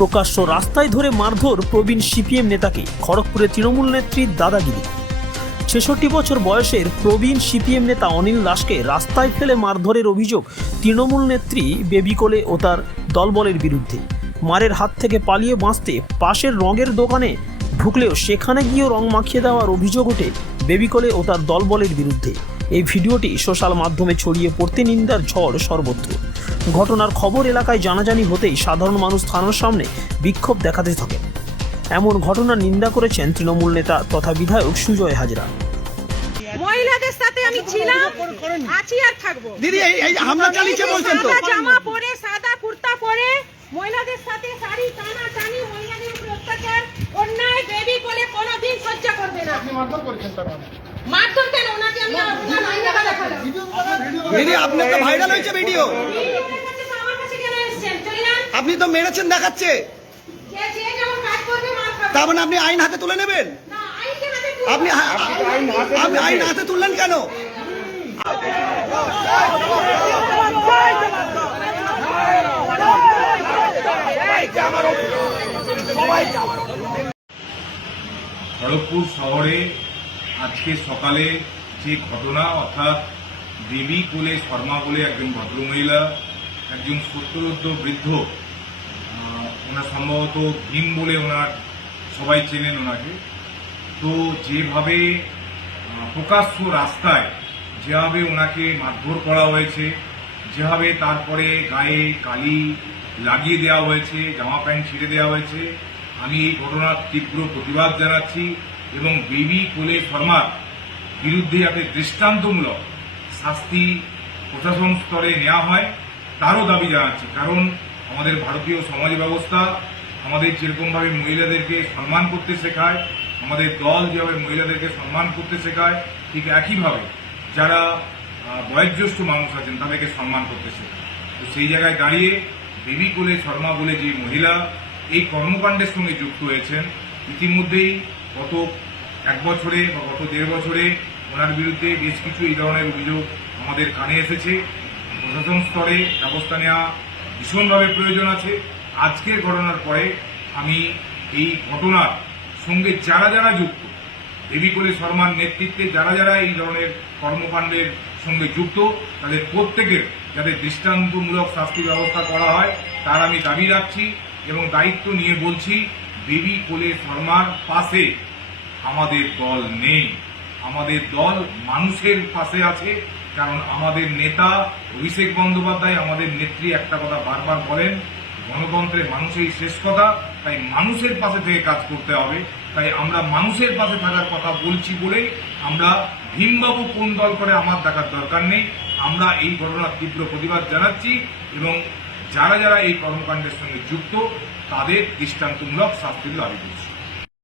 প্রকাশ্য রাস্তায় ধরে মারধর প্রবীণ সিপিএম নেতাকে খড়গপুরের তৃণমূল নেত্রীর দাদাগিরি। ছেষট্টি বছর বয়সের প্রবীণ সিপিএম নেতা অনিল দাসকে রাস্তায় ফেলে মারধরের অভিযোগ তৃণমূল নেত্রী বেবিকোলে ও তার দলবলের বিরুদ্ধে। মারের হাত থেকে পালিয়ে বাঁচতে পাশের রঙের দোকানে ঢুকলেও সেখানে গিয়েও রং মাখিয়ে দেওয়ার অভিযোগ ওঠে বেবিকোলে ও তার দলবলের বিরুদ্ধে। এই ভিডিওটি সোশ্যাল মাধ্যমে ছড়িয়ে পড়তে নিন্দার ঝড় সর্বত্র। ঘটনার খবর এলাকায় জানাজানি হতেই সাধারণ মানুষ থানার সামনে বিক্ষোভ দেখাতে থাকে। এমন ঘটনার নিন্দা করেছেন তৃণমূল নেতা তথা বিধায়ক সুজয় হাজরা। মহিলাদের সাথে আমি ছিলাম আছি আর থাকব। দিদি এই হামলা চালিয়েছে বলছেন তো। সাদা জামা পরে সাদা কুর্তা পরে মহিলাদের সাথে শাড়ি টানা টানি মহিলাদের উপর অত্যাচার অন্যায় বেবি বলে কোনোদিন সহ্য করবে না। মারধর কেন? ওনাকে আমি দিদি আপনার তো ভাইরাল হয়েছে ভিডিও। আপনি তো মেরেছেন দেখাচ্ছে। তার মানে আপনি আইন হাতে তুলে নেবেন? আপনি আপনি আইন হাতে তুললেন কেন? খড়গপুর শহরে আজকে সকালে যে ঘটনা, অর্থাৎ দেবী কোলে শর্মা বলে একজন ভদ্রমহিলা, একজন সত্তরোদ্ধ বৃদ্ধ ওনার সম্ভবত ভীম বলে ওনার সবাই চেনেন ওনাকে। তো যেভাবে প্রকাশ্য রাস্তায় যেভাবে ওনাকে মারধর করা হয়েছে, যেভাবে তারপরে গায়ে কালি লাগিয়ে দেওয়া হয়েছে, জামা প্যান্ট ছিঁড়ে দেওয়া হয়েছে, আমি এই ঘটনার তীব্র প্রতিবাদ জানাচ্ছি। এবং বেবি কোলে শর্মার বিরুদ্ধে যাতে দৃষ্টান্তমূলক শাস্তি প্রশাসন স্তরে নেওয়া হয়, তারও দাবি জানাচ্ছি। কারণ আমাদের ভারতীয় সমাজ ব্যবস্থা আমাদের যেরকমভাবে মহিলাদেরকে সম্মান করতে শেখায়, আমাদের দল যেভাবে মহিলাদেরকে সম্মান করতে শেখায়, ঠিক একইভাবে যারা বয়োজ্যেষ্ঠ মানুষ আছেন তাদেরকে সম্মান করতে শেখায়। তো সেই জায়গায় দাঁড়িয়ে দেবী কোলে শর্মা বলে যে মহিলা এই কর্মকাণ্ডের সঙ্গে যুক্ত হয়েছেন, ইতিমধ্যেই গত এক বছরে বা গত দেড় বছরে ওনার বিরুদ্ধে বেশ কিছু এই ধরনের অভিযোগ আমাদের কানে এসেছে। প্রশাসন স্তরে ব্যবস্থা নেওয়া ভীষণভাবে প্রয়োজন আছে। আজকের ঘটনার পরে আমি এই ঘটনার সঙ্গে যারা যারা যুক্ত দেবীকোলে শর্মার নেতৃত্বে যারা যারা এই ধরনের কর্মকাণ্ডের সঙ্গে যুক্ত, তাদের প্রত্যেকের যাতে দৃষ্টান্তমূলক শাস্তি ব্যবস্থা করা হয়, তার আমি দাবি রাখছি এবং দায়িত্ব নিয়ে বলছি দেবী কোলে শর্মার পাশে আমাদের দল নেই। আমাদের দল মানুষের পাশে আছে, কারণ আমাদের নেতা অভিষেক বন্দ্যোপাধ্যায়, আমাদের নেত্রী একটা কথা বারবার বলেন, গণতন্ত্রে মানুষেরই শেষ কথা, তাই মানুষের পাশে থেকে কাজ করতে হবে। তাই আমরা মানুষের পাশে থাকার কথা বলছি বলেই আমরা ভীমবাবু কোন দল করে আমার দেখার দরকার নেই। আমরা এই ঘটনার তীব্র প্রতিবাদ জানাচ্ছি এবং যারা যারা এই কর্মকাণ্ডের সঙ্গে যুক্ত তাদের দৃষ্টান্তমূলক শাস্তির দাবি করছি।